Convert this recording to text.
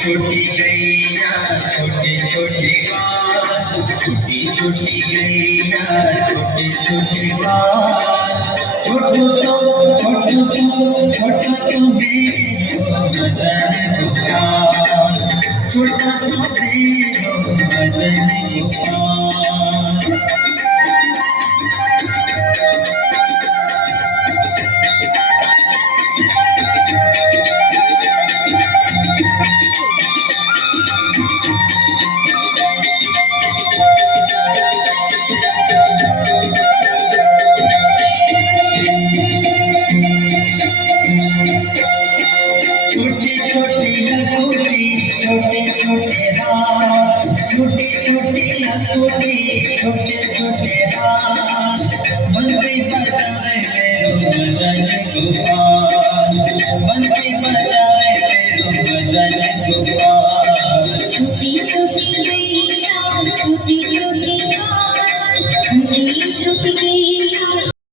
छोटी गैया छोटी छोटी बात, छोटी छोटी गैया छोटी छोटी बात, छोटू सो छोटू सो छोटू सो मेरो बदन पुकार, छोटा सो मेरो बदन पुकार। छोटी छोटी लकुटी छोटे छोटे हाथ, छोटी छोटी लकुटी छोटे छोटे हाथ, बंसी बजावे मेरो बदन गोपाल, बंसी बजावे मेरो बदन गोपाल।